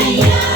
yeah.